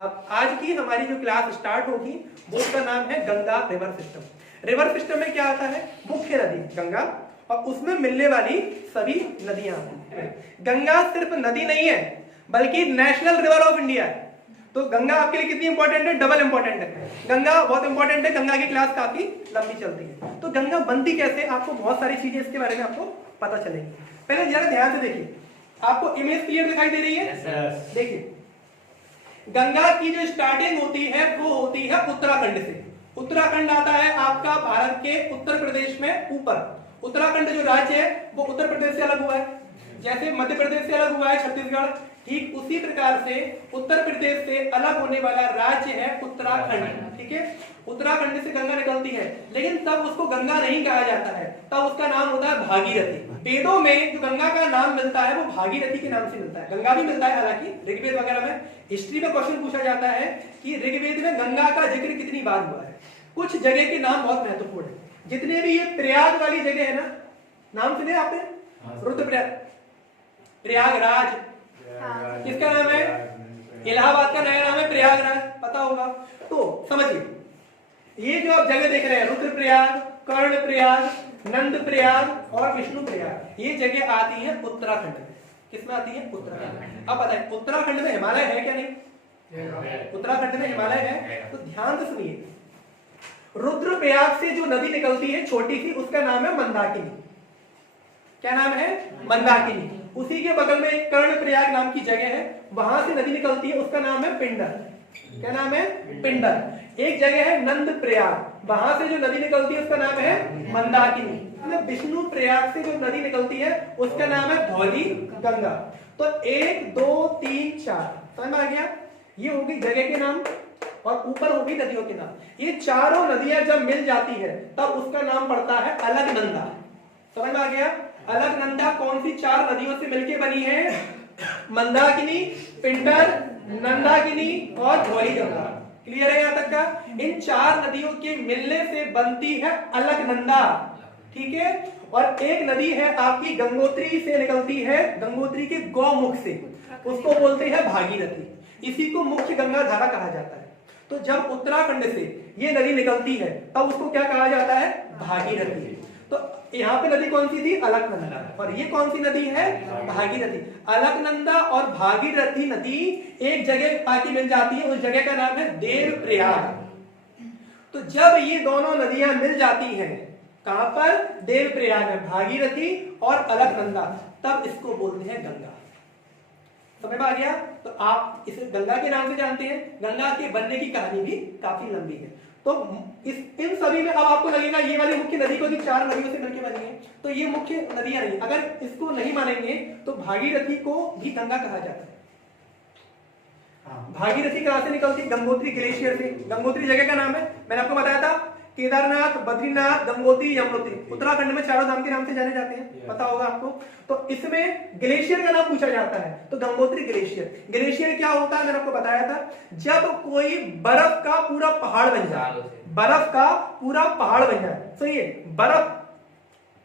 अब आज की हमारी जो क्लास स्टार्ट होगी वो उसका नाम है Ganga river system. River system में क्या आता है? मुख्य नदी गंगा और उसमें मिलने वाली सभी नदियां। गंगा सिर्फ नदी नहीं है बल्कि नेशनल रिवर ऑफ इंडिया है। तो गंगा आपके लिए कितनी इंपॉर्टेंट है? डबल इंपॉर्टेंट है। गंगा बहुत इंपॉर्टेंट है। गंगा की क्लास काफी लंबी चलती है। तो गंगा बनती कैसे, आपको बहुत सारी चीजें इसके बारे में आपको पता चलेगी। पहले जरा ध्यान से देखिए, आपको इमेज क्लियर दिखाई दे रही है? देखिए, गंगा की जो स्टार्टिंग होती है वो होती है उत्तराखंड से। उत्तराखंड आता है आपका भारत के उत्तर प्रदेश में ऊपर। उत्तराखंड जो राज्य है वो उत्तर प्रदेश से अलग हुआ है, जैसे मध्य प्रदेश से अलग हुआ है छत्तीसगढ़, ठीक उसी प्रकार से उत्तर प्रदेश से अलग होने वाला राज्य है उत्तराखंड। ठीक है, उत्तराखंड से गंगा निकलती है, लेकिन तब उसको गंगा नहीं कहा जाता है, तब उसका नाम होता है भागीरथी। वेदों में जो गंगा का नाम मिलता है वो भागीरथी के नाम से मिलता है। गंगा भी मिलता है, हालांकि ऋग्वेद वगैरह में हिस्ट्री में क्वेश्चन पूछा जाता है कि ऋग्वेद में गंगा का जिक्र कितनी बार हुआ है। कुछ जगह के नाम बहुत महत्वपूर्ण है। जितने भी ये प्रयाग वाली जगह है ना, नाम सुने आपने? रुद्रप्रयाग, प्रयागराज, किसका नाम है? इलाहाबाद का नया नाम है प्रयागराज, पता होगा। तो समझिए, ये जो आप जगह देख रहे हैं रुद्रप्रयाग, कर्णप्रयाग, नंदप्रयाग और विष्णुप्रयाग, ये जगह आती है उत्तराखंड में। किसमें आती है? उत्तराखंड। अब बताइए, उत्तराखंड में हिमालय है क्या? नहीं। उत्तराखंड में हिमालय है। तो ध्यान से सुनिए, रुद्रप्रयाग से जो नदी निकलती है छोटी सी, उसका नाम है मंदाकिनी। क्या नाम है? मंदाकिनी। उसी के बगल में एक कर्णप्रयाग नाम की जगह है, वहां से नदी निकलती है, उसका नाम है पिंडर। क्या नाम है? पिंडर। एक जगह है नंदप्रयाग, वहां से जो नदी निकलती है उसका नाम है मंदाकिनी। विष्णु प्रयाग से जो नदी निकलती है उसका नाम है धौली गंगा। तो 1 2 3 4 समझ में आ गया? ये होगी जगह के नाम और ऊपर होगी नदियों के नाम। ये चारों नदियां जब मिल जाती है तब उसका नाम पड़ता है अलकनंदा। समझ में आ गया? अलकनंदा कौन सी चार नदियों से मिलकर बनी है? मंदाकिनी, पिंडर, नंदाकिनी और धौली गंगा। क्लियर है यहां तक का? इन चार नदियों के मिलने से बनती है अलकनंदा। ठीक है, और एक नदी है आपकी गंगोत्री से निकलती है, गंगोत्री के गौमुख से, उसको बोलते हैं भागीरथी। इसी को मुख्य गंगा धारा कहा जाता है। तो जब उत्तराखंड से ये नदी निकलती है तब उसको क्या कहा जाता है? भागीरथी। तो यहाँ पे नदी कौन सी थी? अलकनंदा। और ये कौन सी नदी है? भागीरथी। अलकनंदा और भागीरथी नदी एक जगह आके मिल जाती है, उस जगह का नाम है देवप्रयाग। तो जब ये दोनों नदियां मिल जाती हैं, कहां पर? देवप्रयाग में, भागीरथी और अलकनंदा, तब इसको बोलते हैं गंगा। समझ में आ गया? तो आप इसे गंगा के नाम से जानते हैं। गंगा के बनने की कहानी भी काफी लंबी है। तो इन सभी में अब आपको लगेगा ये वाली मुख्य नदी को भी चार नदियों से मिलकर बनी है, तो ये मुख्य नदियां नहीं। अगर इसको नहीं मानेंगे तो भागीरथी को भी गंगा कहा जाता है। भागीरथी कहां से निकलती? गंगोत्री ग्लेशियर से। गंगोत्री जगह का नाम है, मैंने आपको बताया था, केदारनाथ, बद्रीनाथ, गंगोत्री, यमुनोत्री। उत्तराखंड में चारों धाम के नाम से जाने जाते हैं, पता होगा आपको। तो इसमें ग्लेशियर का नाम पूछा जाता है, तो गंगोत्री ग्लेशियर। ग्लेशियर क्या होता है मैंने आपको बताया था, जब कोई बर्फ का पूरा पहाड़ बन जाए, बर्फ का पूरा पहाड़ बन जाए। सही है, बर्फ,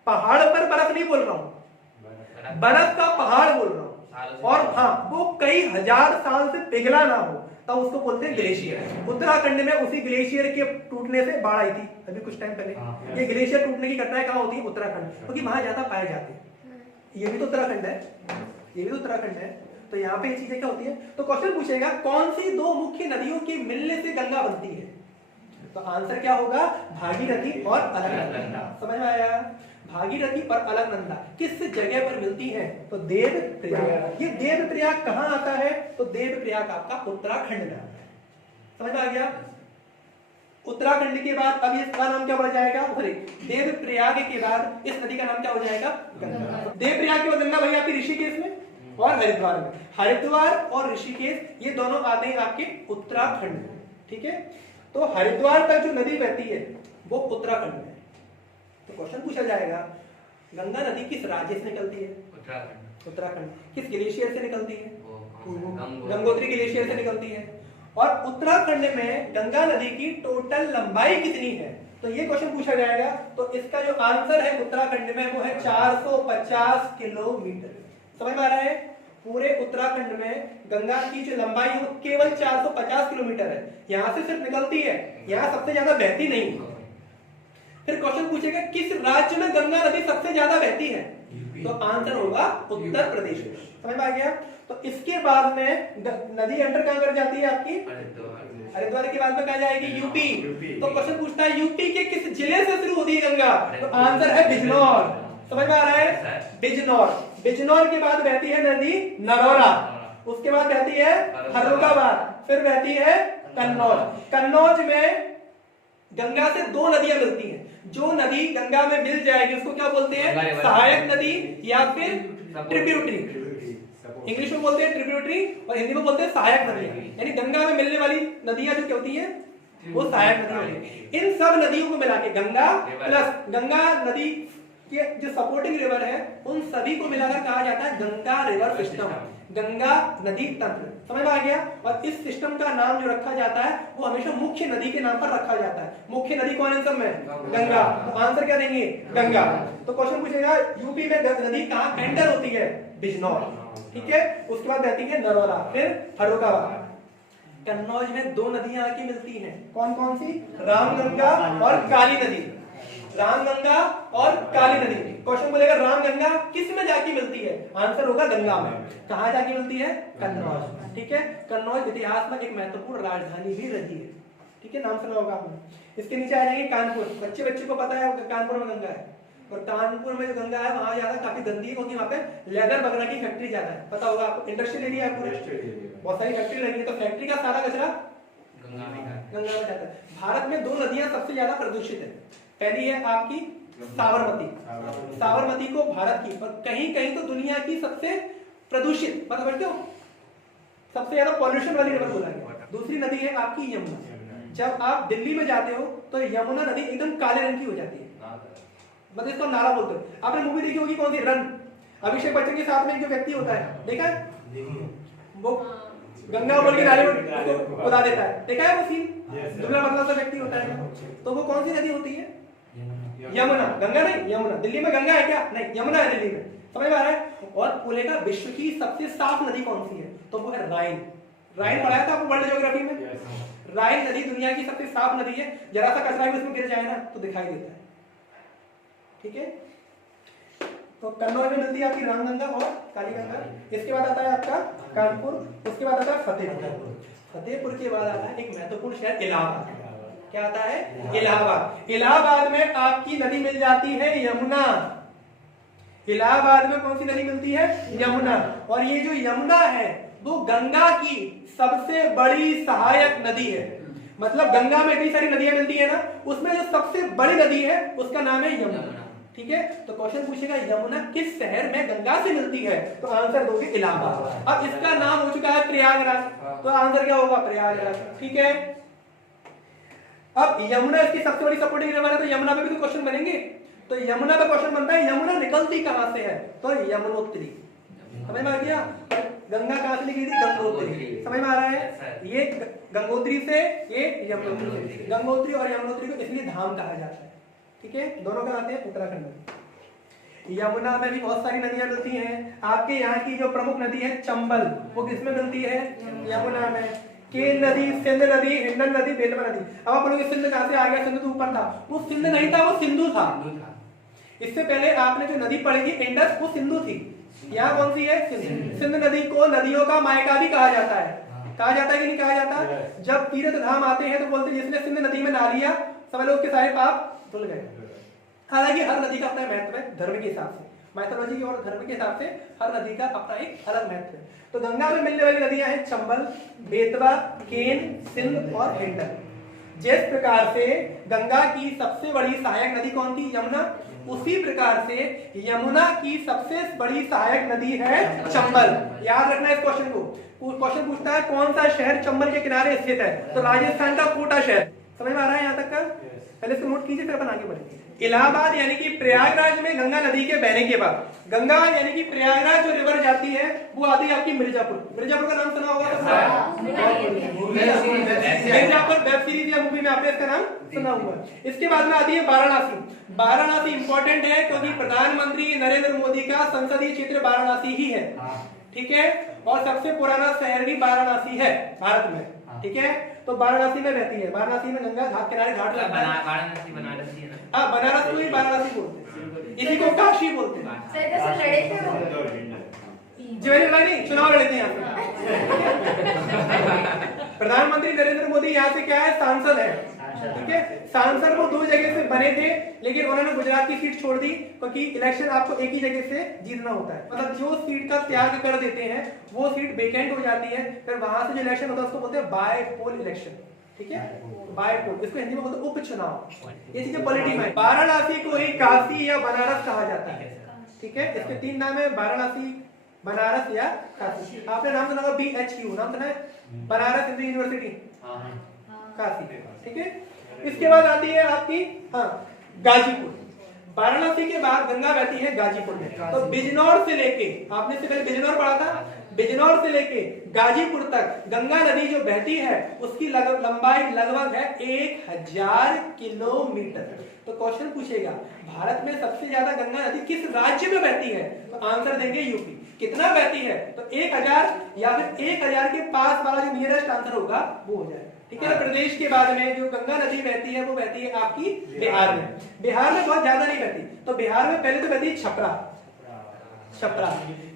पहाड़ पर बर्फ नहीं बोल रहा हूं, बर्फ का पहाड़ बोल रहा हूं, और हाँ वो कई हजार साल से पिघला ना हो, तब उसको बोलते हैं ग्लेशियर। उत्तराखंड में उसी ग्लेशियर के टूटने से बाढ़ आई थी अभी कुछ टाइम पहले। ये ग्लेशियर टूटने की घटनाएं कहाँ होती है? उत्तराखंड, क्योंकि वहां ज्यादा पाए जाते हैं। ये भी तो उत्तराखंड है, ये भी तो उत्तराखंड है। तो यहाँ पे ये चीजें क्या होती है? तो क्वेश्चन पूछेगा कौन सी दो मुख्य नदियों के मिलने से गंगा बनती है? तो आंसर क्या होगा? भागीरथी और अलकनंदा। समझ में आया? भागीरथी और अलकनंदा किस जगह पर मिलती है? तो देवप्रयाग। ये देवप्रयाग कहां आता है? तो देवप्रयाग आपका उत्तराखंड में आता है। समझ में आ गया? उत्तराखंड के बाद अब इसका नाम क्या हो जाएगा? देवप्रयाग के बाद इस नदी का नाम क्या हो जाएगा? गंगा। देवप्रयाग के बाद गंगा भई आपकी ऋषिकेश में और हरिद्वार में। हरिद्वार और ऋषिकेश ये दोनों आते हैं आपके उत्तराखंड में। ठीक है, तो हरिद्वार तक जो नदी बहती है वो उत्तराखंड में। तो क्वेश्चन पूछा जाएगा, गंगा नदी किस राज्य से निकलती है? उत्तराखंड। उत्तराखंड। किस ग्लेशियर से निकलती है? गंगोत्री ग्लेशियर से निकलती है। और उत्तराखंड में गंगा नदी की टोटल लंबाई कितनी है? तो ये क्वेश्चन पूछा जाएगा। तो इसका जो आंसर है उत्तराखंड में वो है 450 किलोमीटर। समझ में आ रहा है? पूरे उत्तराखंड में गंगा की जो लंबाई है वो केवल 450 किलोमीटर है। यहां से सिर्फ निकलती है, यहां सबसे ज्यादा बहती नहीं। फिर क्वेश्चन पूछेगा किस राज्य में गंगा नदी सबसे ज्यादा बहती है, तो आंसर होगा उत्तर प्रदेश में। समझ में आ गया। तो इसके बाद में नदी एंटर कहां कर जाती है आपकी हरिद्वार के बाद में कहा जाएगी यूपी। तो क्वेश्चन पूछता है यूपी के किस जिले से शुरू होती है गंगा, तो आंसर है बिजनौर। समझ में आ रहा है, बिजनौर। बिजनौर के बाद बहती है नदी नरौरा, उसके बाद बहती है फर्रुखाबाद, फिर बहती है कन्नौज। कन्नौज में गंगा से दो नदियां मिलती हैं। जो नदी गंगा में मिल जाएगी उसको क्या बोलते हैं, सहायक नदी या फिर ट्रिब्यूटरी। इंग्लिश में बोलते हैं ट्रिब्यूटरी और हिंदी में बोलते हैं सहायक नदियां। यानी गंगा में मिलने वाली नदियां जो क्या होती है वो सहायक नदी होती है। इन सब नदियों को मिला के गंगा प्लस गंगा नदी के जो सपोर्टिंग रिवर है उन सभी को मिलाकर कहा जाता है गंगा रिवर सिस्टम, गंगा नदी तंत्र। समझ में आ गया। और इस सिस्टम का नाम जो रखा जाता है वो हमेशा मुख्य नदी के नाम पर रखा जाता है। मुख्य नदी कौन है सब में, गंगा। तो आंसर क्या देंगे, गंगा। तो क्वेश्चन पूछेगा यूपी में नदी कहां एंटर होती है, बिजनौर। ठीक है, उसके बाद बहती है नरौरा, फिर फर्रुखाबाद। कन्नौज में दो नदियां आके मिलती हैं, कौन कौन सी, रामगंगा और काली नदी। रामगंगा और काली नदी। क्वेश्चन बोलेगा रामगंगा किस में जाके मिलती है, आंसर होगा गंगा में। कहां जाके मिलती है, कन्नौज। ठीक है, कन्नौज इतिहास में एक महत्वपूर्ण राजधानी भी रही है। ठीक है, नाम सुना होगा आपने। इसके नीचे आ जाएंगे कानपुर। बच्चे बच्चे को पता है कानपुर में गंगा है, और कानपुर में जो गंगा है वहां ज्यादा काफी गंदी है क्योंकि वहां पे लेदर वगैरह की फैक्ट्री ज्यादा है। पता होगा आपको, इंडस्ट्रियल एरिया है पूरे, बहुत सारी फैक्ट्री लगी है। तो फैक्ट्री का सारा कचरा गंगा में जाता है। भारत में दो नदियां सबसे ज्यादा प्रदूषित है। पहली है आपकी साबरमती। साबरमती को भारत की और कहीं कहीं तो दुनिया की सबसे प्रदूषित, मतलब समझते हो सबसे ज्यादा पॉल्यूशन वाली रिवर बोला गया। दूसरी नदी है आपकी यमुना। जब आप दिल्ली में जाते हो तो यमुना नदी एकदम काले रंग की हो जाती है, मतलब इसको नाला बोलते हैं। आपने मूवी देखी होगी कौन सी, रन। अभिषेक बच्चन के साथ में एक जो व्यक्ति होता है, देखा है, वो गंगा बोल के नाले में उड़ा देता है, देखा है वो सीन। दुबला पतला सा व्यक्ति होता है, तो वो कौन सी नदी होती है, यमुना। गंगा नहीं, यमुना। दिल्ली में गंगा है क्या, नहीं, यमुना है दिल्ली में। समझ में आ रहा है। और बोलेगा विश्व की सबसे साफ नदी कौन सी है, तो वो है राइन। राइन पढ़ाया था आपको वर्ल्ड ज्योग्राफी में। राइन नदी दुनिया की सबसे साफ नदी है, जरा सा कचरा भी उसमें गिर जाए ना तो दिखाई देता है। ठीक है, तो कन्नौज में मिलती है आपकी रामगंगा और काली गंगा। इसके बाद आता है आपका कानपुर, उसके बाद आता है फतेहपुर। फतेहपुर के बाद आता है एक महत्वपूर्ण शहर इलाहाबाद। क्या आता है, इलाहाबाद। इलाहाबाद में आपकी नदी मिल जाती है यमुना। इलाहाबाद में कौन सी नदी मिलती है, यमुना। और ये जो यमुना है वो गंगा की सबसे बड़ी सहायक नदी है। मतलब गंगा में कई सारी नदियां मिलती है ना, उसमें जो सबसे बड़ी नदी है उसका नाम है यमुना। ठीक है, तो क्वेश्चन पूछेगा यमुना किस शहर में गंगा से मिलती है, तो आंसर दोगे इलाहाबाद। अब इसका नाम हो चुका है प्रयागराज, तो आंसर क्या होगा, प्रयागराज। ठीक है, अब यमुना इसकी सबसे बड़ी सपोर्टिंग रिवर है, तो यमुना पे भी तो क्वेश्चन बनेंगे। तो यमुना पे क्वेश्चन बनता है यमुना निकलती कहां से है, तो यमुनोत्री। समझ में आ गया। गंगा कहां से निकली थी, गंगोत्री। समझ में आ रहा है, ये गंगोत्री से, ये यमुनोत्री। गंगोत्री और यमुनोत्री को इसलिए धाम कहा जाता है। ठीक है, दोनों का आते हैं उत्तराखंड में। यमुना में भी बहुत सारी नदियां मिलती हैं। आपके यहाँ की जो प्रमुख नदी है चंबल, वो किसमें मिलती है, यमुना में। केन नदी, सिंध नदी, हिंडन नदी, बेतवा नदी। अब आप बोलोगे सिंध कहां से आ गया, सिंध तो ऊपर था। वो सिंध नहीं था, वो सिंधु था। इससे पहले आपने जो नदी पढ़ी थी इंडस, वो सिंधु थी। यहाँ कौन सी है, सिंध। सिंध नदी को नदियों का मायका भी कहा जाता है। कहा जाता है कि नहीं कहा जाता। जब तीर्थ धाम आते हैं तो बोलते हैं जिसने सिंध नदी में नहा लिया सब लोग के सारे पाप धुल गए। हालांकि हर नदी का अपना महत्व है धर्म के हिसाब से, माइथोलॉजी की और धर्म के हिसाब से हर नदी का अपना एक अलग महत्व है। तो गंगा में मिलने वाली नदियां हैं चंबल, बेतवा, केन, सिंध और हिंडन। जिस प्रकार से गंगा की सबसे बड़ी सहायक नदी कौन थी, यमुना, उसी प्रकार से यमुना की सबसे बड़ी सहायक नदी है चंबल। याद रखना इस क्वेश्चन को। क्वेश्चन पूछता है कौन सा शहर चंबल के किनारे स्थित है, तो राजस्थान का कोटा शहर। समझ में आ रहा है यहाँ तक का, पहले इसको नोट कीजिए फिर अपन आगे बढ़ेंगे। इलाहाबाद यानी कि प्रयागराज में गंगा नदी के बहने के बाद गंगा यानी कि प्रयागराज जो रिवर जाती है वो आती है आपकी मिर्जापुर। मिर्जापुर का नाम सुना होगा, मिर्जापुर वेब सीरीज या मूवी में आपने इसका नाम सुना हुआ। इसके बाद में आती है वाराणसी। वाराणसी इंपॉर्टेंट है क्योंकि प्रधानमंत्री नरेंद्र मोदी का संसदीय क्षेत्र वाराणसी ही है। ठीक है, और सबसे पुराना शहर भी वाराणसी है भारत में, ठीक है। तो वाराणसी में रहती है, वाराणसी में गंगा घाट किनारे घाट लगता है। बनारसी है ना? हाँ, बनारस को ही वाराणसी बोलते हैं, इसी को काशी बोलते हैं। नहीं, चुनाव लड़े थे यहाँ पे। प्रधानमंत्री नरेंद्र मोदी यहाँ से क्या है, सांसद है, ठीक है। सांसद वो 2 जगह से बने थे, लेकिन उन्होंने गुजरात की सीट छोड़ दी, क्योंकि इलेक्शन आपको एक ही जगह से जीतना होता है। मतलब जो सीट का त्याग कर देते हैं वो सीट वेकेंट हो जाती है, फिर वहां से जो इलेक्शन होता है उसको बोलते हैं बाय पोल इलेक्शन, ठीक है, बाय पोल। इसको हिंदी में बोलते हैं उपचुनाव। ये चीजें पॉलिटिक्स में। वाराणसी को ही काशी या बनारस कहा जाता है, ठीक है। इसके 3 नाम है, वाराणसी, बनारस या काशी। आपने नाम सुना होगा BHU, नाम सुना है, बनारस हिंदू यूनिवर्सिटी काशी, ठीक है। इसके बाद आती है आपकी गाजीपुर। वाराणसी के बाद गंगा बहती है गाजीपुर में। तो बिजनौर से लेके, आपने से पहले बिजनौर पढ़ा था, बिजनौर से लेके गाजीपुर तक गंगा नदी जो बहती है उसकी लंबाई लगभग है 1000 किलोमीटर। तो क्वेश्चन पूछेगा भारत में सबसे ज्यादा गंगा नदी किस राज्य में बहती है, तो आंसर देंगे यूपी। कितना बहती है, तो 1000 या फिर 1000 के पास वाला जो नियरेस्ट आंसर होगा वो हो जाए, ठीक है। प्रदेश के बाद में जो गंगा नदी बहती है वो बहती है आपकी बिहार में। बिहार में बहुत ज्यादा नहीं बहती, तो बिहार में पहले तो बहती है छपरा। छपरा,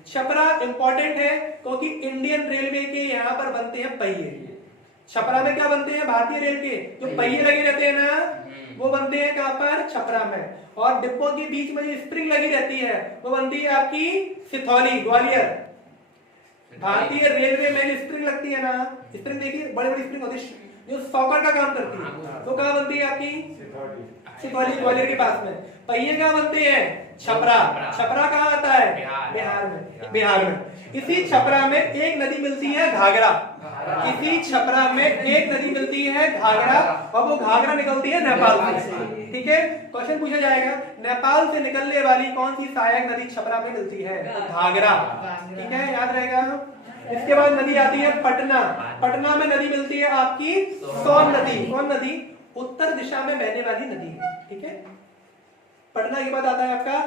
छपरा इंपॉर्टेंट है क्योंकि इंडियन रेलवे के यहाँ पर बनते हैं पहिए। छपरा में क्या बनते हैं, भारतीय रेल के जो पहिए लगे रहते हैं ना, वो बनते हैं कहां पर, छपरा में। और डिब्बों के बीच में जो स्प्रिंग लगी रहती है वो बनती है आपकी सिथौली, ग्वालियर। भारतीय रेलवे में जो स्प्रिंग लगती है ना, स्प्रिंग देखिए, बड़ी बड़ी स्प्रिंग होती है जो सॉकर का काम करती है, तो कहां बनती है आपकी सिथौली, ग्वालियर के पास में। पहिए कहां बनते हैं, छपरा। छपरा कहां आता है, बिहार में। बिहार में इसी छपरा में एक नदी मिलती है घाघरा। इसी छपरा में एक नदी मिलती है घाघरा, और वो घाघरा निकलती है नेपाल से, ठीक है। क्वेश्चन पूछा जाएगा नेपाल से निकलने वाली कौन सी सहायक नदी छपरा में मिलती है, तो घाघरा, ठीक है, याद रहेगा। इसके बाद नदी आती है पटना। पटना में नदी मिलती है आपकी सोन नदी। कौन नदी, उत्तर दिशा में बहने वाली नदी है, ठीक है। पटना के बाद आता है आपका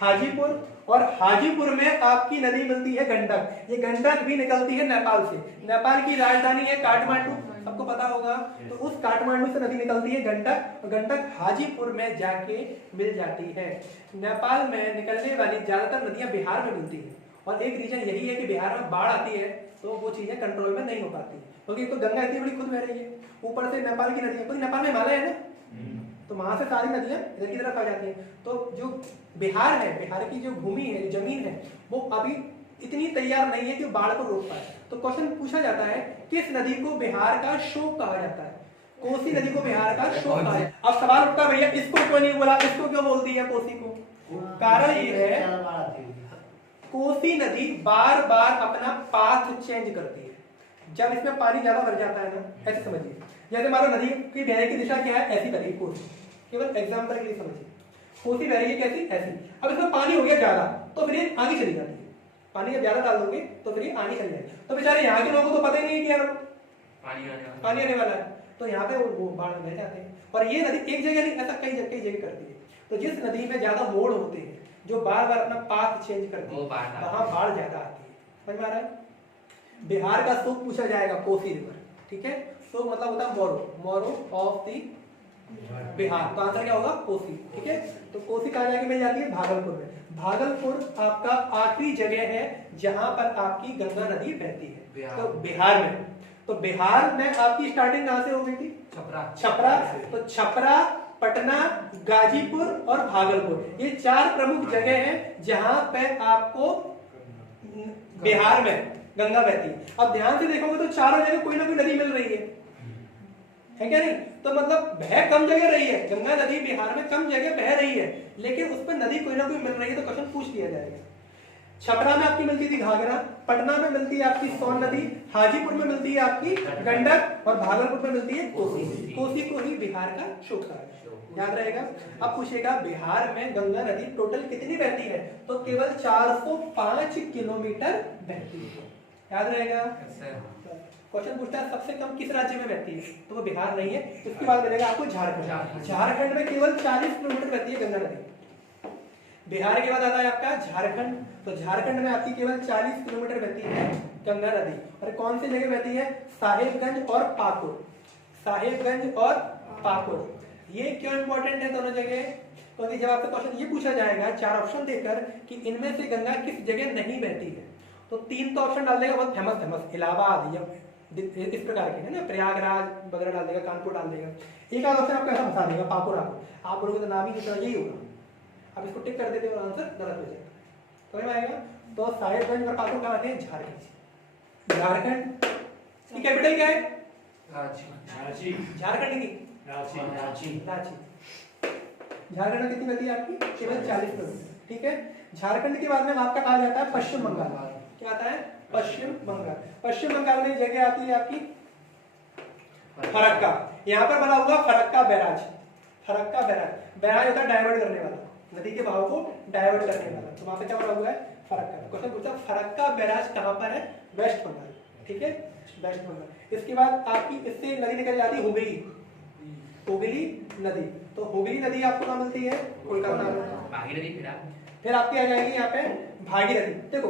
हाजीपुर, और हाजीपुर में आपकी नदी मिलती है गंडक। ये गंडक भी निकलती है नेपाल से। नेपाल की राजधानी है काठमांडू, सबको पता होगा। तो उस काठमांडू से नदी निकलती है गंडक, और गंडक हाजीपुर में जाके मिल जाती है। नेपाल में निकलने वाली ज्यादातर नदियां बिहार में मिलती है, और एक रीजन यही है कि बिहार में बाढ़ आती है तो वो चीजें कंट्रोल में नहीं हो पाती, क्योंकि तो गंगा इतनी बड़ी खुद बह रही है, ऊपर से नेपाल की नदियां, क्योंकि नेपाल में हिमालय है ना, तो वहां से सारी नदियां इधर की तरफ आ जाती हैं। तो जो बिहार है, बिहार की जो भूमि है, जो जमीन है, वो अभी इतनी तैयार नहीं है कि बाढ़ को रोक पाए। तो क्वेश्चन पूछा जाता है किस नदी को बिहार का शोक कहा जाता है, कोसी नदी को बिहार का शोक कहा जाता है। अब सवाल उठता भैया इसको क्यों नहीं बोला, इसको क्यों बोल दिया कोसी को? कारण ये है कोसी नदी बार बार अपना पाथ चेंज करती है। जब इसमें पानी ज्यादा भर जाता है ना, ऐसे समझिए, जैसे मान लो नदी की बहने की दिशा क्या है, ऐसी बहती कोसी, केवल एग्जांपल के लिए समझिए, कोसी बह रही है कैसी, ऐसी। अब इसमें पानी हो गया ज्यादा तो फिर ये आगे चली जाती है। पानी जब ज्यादा डाल दोगे तो फिर ये आगे चली जाएगी। तो बेचारे यहाँ के लोगों को तो पता ही नहीं कि यार पानी आने वाला है, तो यहाँ पे वो बाढ़ बह जाते हैं। और ये नदी एक जगह नहीं, ऐसा कई जगह करती है। तो जिस नदी में ज्यादा मोड़ होते हैं, जो बार बार अपना पाथ चेंज करती है, वहां बाढ़ ज्यादा आती है। समझ में आ रहा है? बिहार का शोक पूछा जाएगा कोसी रिवर, ठीक है। शोक मतलब होता है मोरो, मोरो ऑफ दी बिहार, तो आंसर क्या होगा, कोसी, ठीक है। तो कोसी कहाँ जाके मिल जाती है, भागलपुर में। भागलपुर आपका आखिरी जगह है जहां पर आपकी गंगा नदी बहती है, तो बिहार में। तो बिहार में आपकी स्टार्टिंग कहां से हो गई थी, छपरा। तो छपरा, पटना, गाजीपुर और भागलपुर, ये 4 प्रमुख जगह हैं जहां पे आपको बिहार में गंगा बहती है। अब ध्यान से देखोगे तो चारों जगह कोई ना कोई नदी मिल रही है क्या नहीं? तो मतलब बह कम जगह रही है, गंगा नदी बिहार में कम जगह बह रही है, लेकिन उस पर नदी कोई ना कोई मिल रही है। तो क्वेश्चन पूछ लिया जाएगा। छपरा में आपकी मिलती थी घाघरा, पटना में मिलती है आपकी सोन नदी, हाजीपुर में मिलती है आपकी गंडक, और भागलपुर में मिलती है कोसी। कोसी को ही बिहार का शोक कहा है, याद रहेगा। अब पूछेगा बिहार में गंगा नदी टोटल कितनी बहती है, तो केवल 405 किलोमीटर बहती है, याद रहेगा। क्वेश्चन पूछता है सबसे कम किस राज्य में बहती है, तो वो बिहार नहीं है। उसके बाद मिलेगा आपको झारखंड। झारखंड में केवल 40 किलोमीटर बहती है गंगा नदी। बिहार के बाद आता है आपका झारखंड। तो झारखंड में आपकी केवल 40 किलोमीटर बहती है गंगा नदी। और कौन सी जगह बहती है? साहेबगंज और पाकुड़। साहेबगंज और पाकुड़। ये क्यों इंपॉर्टेंट है दोनों जगह? क्योंकि जब आपसे क्वेश्चन ये पूछा जाएगा 4 ऑप्शन देकर कि इनमें से गंगा किस जगह नहीं बहती है, तो 3 तो ऑप्शन डाल देगा बहुत फेमस इलाहाबाद या इस प्रकार के है ना, प्रयागराज वगैरह डाल देगा, कानपुर डाल देगा। एक आध ऑप्शन आपको ऐसा बता देगा पाकुड़। आप बोलोगे तो नाम ही कितना यही होगा, आप इसको टिक कर देते हो और आंसर गलत हो जाएगा। समझ में आएगा? तो साहेबगंज और पाकुड़ कहाँ आते हैं? झारखंड। झारखंड की कैपिटल क्या है? रांची। झारखंड की रांची। झारखंड में कितनी बहती है आपकी? केवल 40 किलोमीटर। ठीक है। झारखंड के बाद में आपका कहा जाता है पश्चिम बंगाल। क्या आता है? पश्चिम बंगाल। पश्चिम बंगाल में जगह आती है आपकी फरक्का। यहाँ पर बना हुआ Farakka barrage. Farakka barrage, barrage होता है डाइवर्ट करने वाला, नदी के बहाव को डाइवर्ट करने वाला। तो वहां पे क्या बना हुआ है? फरक्का। क्वेश्चन पूछा फरक्का बैराज कहां पर है? वेस्ट बंगाल। ठीक है, वेस्ट बंगाल। इसके बाद आपकी इससे नदी निकल जाती है हुगली। हुगली नदी। तो हुगली नदी आपको कहां मिलती है? कोलकाता में। भागीरथी। फिर आपकी आ जाएगी यहाँ पे भागीरथी। देखो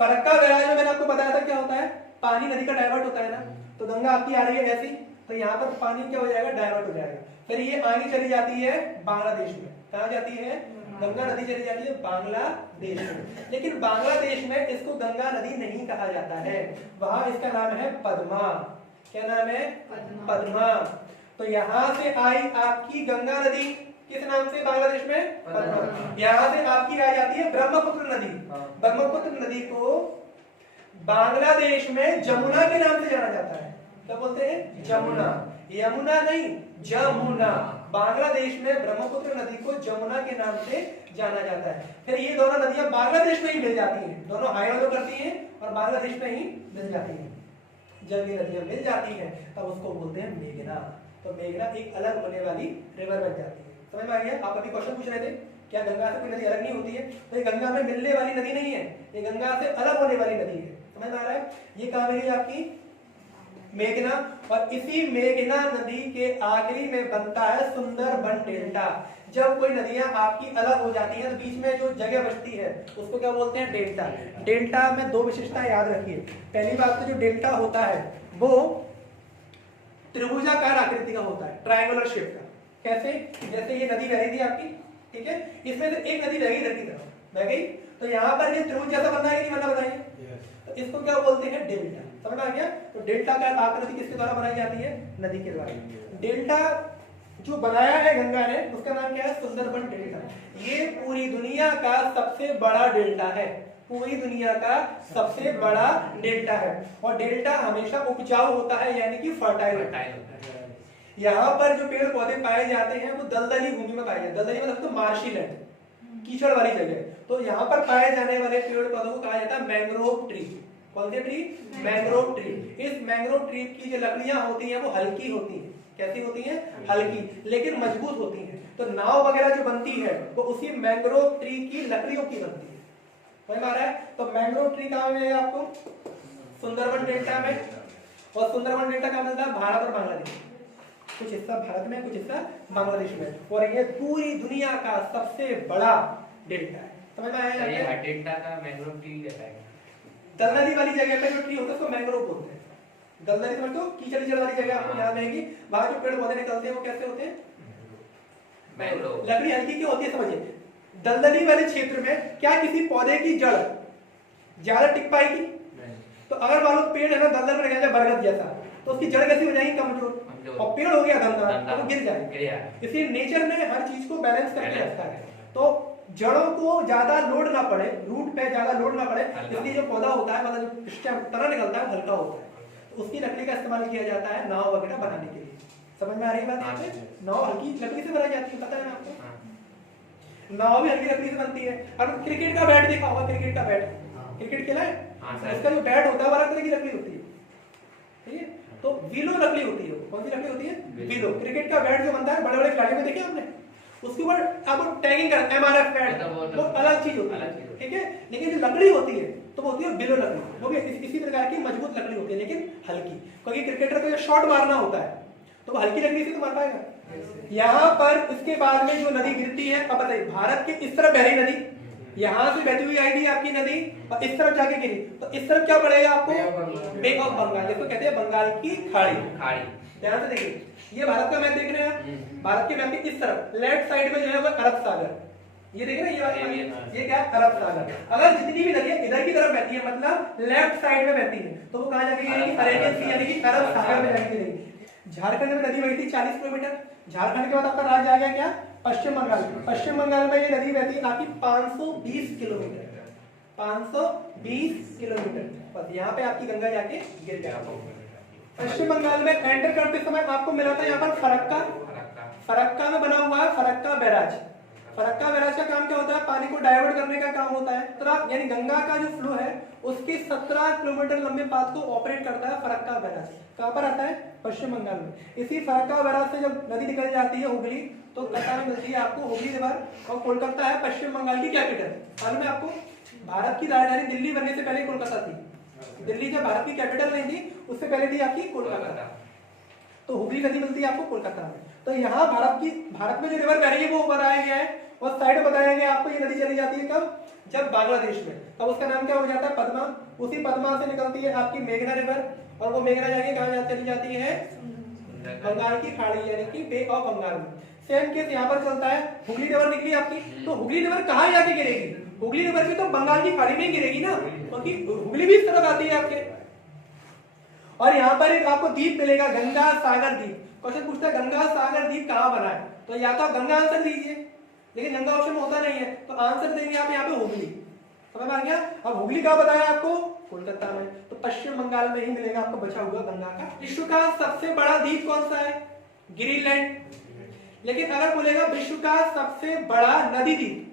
फरक्का बैराज में मैंने आपको बताया था क्या होता है, पानी नदी का डाइवर्ट होता है ना। तो गंगा आपकी आ रही है ऐसी, तो यहाँ पर पानी क्या हो जाएगा? डाइवर्ट हो जाएगा। फिर ये आगे चली जाती है बांग्लादेश में। कहाँ जाती है? गंगा नदी चली जाती है बांग्लादेश में। लेकिन बांग्लादेश में इसको गंगा नदी नहीं कहा जाता है, वहां इसका नाम है पद्मा। क्या नाम है? पद्मा। तो यहाँ से आई आपकी गंगा नदी किस नाम से? बांग्लादेश में पद्मा। यहाँ से आपकी आ जाती है ब्रह्मपुत्र नदी। ब्रह्मपुत्र नदी को बांग्लादेश में जमुना के नाम से जाना जाता है। क्या बोलते हैं? जमुना। यमुना नहीं, जमुना। बांग्लादेश में ब्रह्मपुत्र नदी को जमुना के नाम से जाना जाता है। फिर ये दोनों नदियां बांग्लादेश में ही मिल जाती हैं, दोनों हाई ऑलो करती हैं और बांग्लादेश में ही मिल जाती हैं। जब ये नदियां मिल जाती हैं तब उसको बोलते हैं मेघना। तो मेघना एक अलग होने वाली रिवर बन जाती है। समझ में आ गया? आप अभी क्वेश्चन पूछ रहे थे क्या गंगा से कोई नदी अलग नहीं होती है? तो ये गंगा में मिलने वाली नदी नहीं है, ये गंगा से अलग होने वाली नदी है। समझ में आ रहा है? ये कहां मिली आपकी? मेघना। और इसी मेघना नदी के आखिरी में बनता है सुंदरबन डेल्टा। जब कोई नदियां आपकी अलग हो जाती हैं तो बीच में जो जगह बचती है उसको क्या बोलते हैं? डेल्टा। डेल्टा में 2 विशेषताएं याद रखिए। पहली बात तो जो डेल्टा होता है वो त्रिभुजाकार आकृति का होता है, ट्रायंगुलर शेप का। कैसे? जैसे ये नदी बह रही थी आपकी, ठीक है, इसमें से एक नदी बह गई इधर की तरफ, बह गई, तो यहाँ पर ये त्रिभुज जैसा बनना है कि नहीं बनना? बताइए। तो इसको क्या बोलते हैं? डेल्टा। समझ में आ गया? तो डेल्टा का आकृति किसके द्वारा बनाई जाती है? नदी के द्वारा। डेल्टा जो बनाया है गंगा ने उसका नाम क्या है? सुंदरबन डेल्टा। ये पूरी दुनिया का सबसे बड़ा डेल्टा है, पूरी दुनिया का सबसे बड़ा डेल्टा है। और डेल्टा हमेशा उपजाऊ होता है, यानी कि फर्टाइल होता है। यहाँ पर जो पेड़ पौधे पाए जाते हैं वो दलदली भूमि में पाए जाते हैं। दलदली मतलब तो मार्शी लैंड, कीचड़ वाली जगह। तो यहाँ पर पाए जाने वाले पेड़ पौधों को कहा जाता है मैंग्रोव ट्री। कौन सी ट्री? Mangrove tree. इस मैंग्रोव ट्री की जो लकड़ियां होती हैं वो हल्की होती हैं। कैसी होती हैं? हल्की, लेकिन मजबूत होती हैं। तो नाव वगैरह जो बनती है वो उसी मैंग्रोव ट्री की लकड़ियों की बनती है। समझ में आ रहा है? तो मैंग्रोव ट्री कहाँ मिलेगा आपको? सुंदरबन डेल्टा में। और सुंदरबन डेल्टा कहाँ मिलता है? भारत और बांग्लादेश। कुछ हिस्सा भारत में, कुछ हिस्सा बांग्लादेश में। और ये पूरी दुनिया का सबसे बड़ा डेल्टा है। समझ में आया? ये डेल्टा का मैंग्रोव ट्री रहता है। दलदली वाली जगह पे जो ट्री होता है उसको मैंग्रोव बोलते हैं। दलदली समझ लो, कीचड़ वाली जगह आपको याद रहेगी, वहां जो पेड़ पौधे निकलते हैं वो कैसे होते हैं? मैंग्रोव। लकड़ी हल्की क्यों होती है? समझिए, दलदली वाले क्षेत्र में क्या किसी पौधे की जड़ ज्यादा टिक पाएगी? तो अगर मान लो पेड़ है ना दलदल में लग जाए बरगद जैसा, तो उसकी जड़ कैसी हो जाएगी? कमजोर। और पेड़ हो गया दंदा तो वो गिर जाएगा। इसलिए नेचर में हर चीज को बैलेंस करके रखता है। तो जड़ों को ज्यादा लोड ना पड़े, रूट पे ज्यादा लोड ना पड़े, इसलिए जो पौधा होता है मतलब जो स्टेम तना निकलता है हल्का होता है। तो उसकी लकड़ी का इस्तेमाल किया जाता है नाव वगैरह बनाने के लिए। समझ में आ रही बात? यहाँ पे नाव हल्की लकड़ी से बनाई जाती है, पता है ना आपको? नाव भी हल्की लकड़ी से बनती है। और क्रिकेट का बैट देखा होगा, क्रिकेट का बैट, क्रिकेट खेला है? उसका जो बैट होता है वो अलग तरह की लकड़ी होती है, ठीक है? तो विलो लकड़ी होती है। कौन सी लकड़ी होती है? विलो। क्रिकेट का बैट जो बनता है बड़े बड़े खिलाड़ियों में देखे आपने, उसके ऊपर आपको टैगिंग कर MRF बैट, वो अलग चीज होती है, ठीक है? लेकिन जो लकड़ी होती है तो वो होती है विलो लकड़ी। वो भी इसी प्रकार की मजबूत लकड़ी होती है, लेकिन हल्की। क्योंकि क्रिकेटर को जब शॉट मारना होता है तो हल्की लकड़ी से तो मर पाएगा। यहाँ पर इसके बाद में जो नदी गिरती है, अब बताइए भारत के इस तरफ बह रही नदी, यहाँ से बहती हुई आई थी आपकी नदी और इस तरफ जाके गिरी, तो इस तरफ क्या पड़ेगा आपको? बे ऑफ बंगाल, जिसको कहते हैं बंगाल की खाड़ी। ध्यान से देखिए, ये भारत का मैप देख रहे हैं, भारत के मैप के इस तरफ लेफ्ट साइड में जो है वो अरब सागर, ये देख रहे हैं, ये क्या है? अरब सागर। अगर जितनी भी नदियां इधर की तरफ बहती है, मतलब लेफ्ट साइड में बहती है, तो वो कहां जाके गिरेगी? अरेबियन सी यानी कि अरब सागर में जाके गिरेगी। झारखंड में नदी बही थी 40 किलोमीटर, झारखंड के बाद आपका राज्य आ गया क्या? पश्चिम बंगाल। पश्चिम बंगाल में ये नदी बहती है आपकी 520 किलोमीटर, 520 किलोमीटर, बस यहाँ पे आपकी गंगा जाके गिर जाती है। पश्चिम बंगाल में एंटर करते समय आपको मिला था यहाँ पर फरक्का में बना हुआ है फरक्का बैराज। फरक्का बैराज का काम क्या होता है? पानी को डाइवर्ट करने का काम होता है। यानी गंगा का जो फ्लो है उसके 17 किलोमीटर लंबे पाथ को ऑपरेट करता है फरक्का बैराज। कहां पर आता है? पश्चिम बंगाल में। इसी फरक्का बैराज से जब नदी निकल जाती है हुगली, तो कथा में मिलती है आपको हुगली रिवर, और कोलकाता है पश्चिम बंगाल की कैपिटल। मालूम है आपको, भारत की राजधानी दिल्ली बनने से पहले कोलकाता थी। दिल्ली जब भारत की कैपिटल नहीं थी, उससे पहले थी आपकी कोलकाता। तो हुगली नदी मिलती है आपको कोलकाता में। तो यहाँ भारत में जो रिवर बह रही है वो ऊपर आया गया है, और साइड बताया गया आपको ये नदी चली जाती है कब? जब बांग्लादेश में, तब उसका नाम क्या हो जाता है? पद्मा। उसी पद्मा से निकलती है आपकी मेघना रिवर, और वो मेघना जाके कहाँ चली जाती है? बंगाल की खाड़ी यानी कि बे ऑफ बंगाल में। सेम केस यहाँ पर चलता है, हुगली रिवर निकली आपकी, तो हुगली रिवर कहाँ जाके गिरेगी? हुगली रिवर भी तो बंगाल की खाड़ी में गिरेगी ना, क्योंकि हुगली भी इस तरफ आती है आपके। और यहाँ पर एक आपको द्वीप मिलेगा, गंगा सागर द्वीप। क्वेश्चन पूछता है गंगा सागर द्वीप कहाँ बना है, तो या तो आप गंगा आंसर दीजिए, लेकिन गंगा ऑप्शन में होता नहीं है, तो आंसर देंगे आप यहाँ पे हुगली। समझ में आ गया? अब हुगली कहाँ बताया आपको? कोलकाता में। तो पश्चिम बंगाल में ही मिलेगा आपको बचा हुआ गंगा का। विश्व का सबसे बड़ा द्वीप कौन सा है? ग्रीनलैंड। लेकिन अगर बोलेगा विश्व का सबसे बड़ा नदी द्वीप,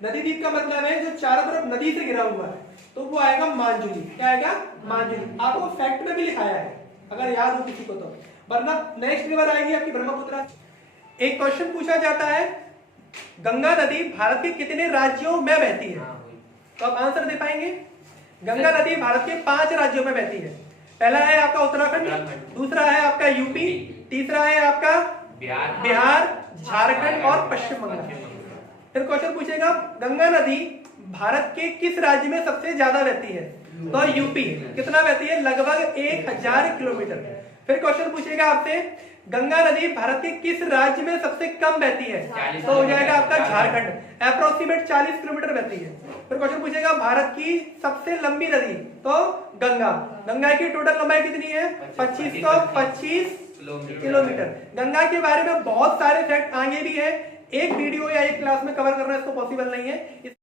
नदी द्वीप का मतलब है जो चारों तरफ नदी से घिरा हुआ है, तो वो आएगा मांजुली। क्या आएगा? मांजुली। आपको फैक्ट में भी लिखाया है, अगर याद हो किसी को तो, वरना नेक्स्ट रिवर आएगी आपकी ब्रह्मपुत्र। एक क्वेश्चन पूछा जाता है, गंगा नदी भारत के कितने राज्यों में बहती है? तो आप आंसर दे पाएंगे? गंगा नदी भारत के 5 राज्यों में बहती है। पहला है आपका उत्तराखंड, दूसरा है आपका यूपी, तीसरा है आपका बिहार, झारखंड और पश्चिम बंगाल। फिर क्वेश्चन पूछेगा गंगा नदी भारत के किस राज्य में सबसे ज्यादा बहती है? तो यूपी। कितना बहती है? लगभग 1000 किलोमीटर। फिर क्वेश्चन पूछेगा आपसे गंगा नदी भारत के किस राज्य में सबसे कम बहती है? तो हो जाएगा आपका झारखंड, अप्रोक्सीमेट 40 किलोमीटर बहती है। फिर क्वेश्चन पूछेगा भारत की सबसे लंबी नदी, तो गंगा। गंगा की टोटल लंबाई कितनी है? 2525 किलोमीटर। गंगा के बारे में बहुत सारे फैक्ट आगे भी है, एक वीडियो या एक क्लास में कवर करना इसको पॉसिबल नहीं है।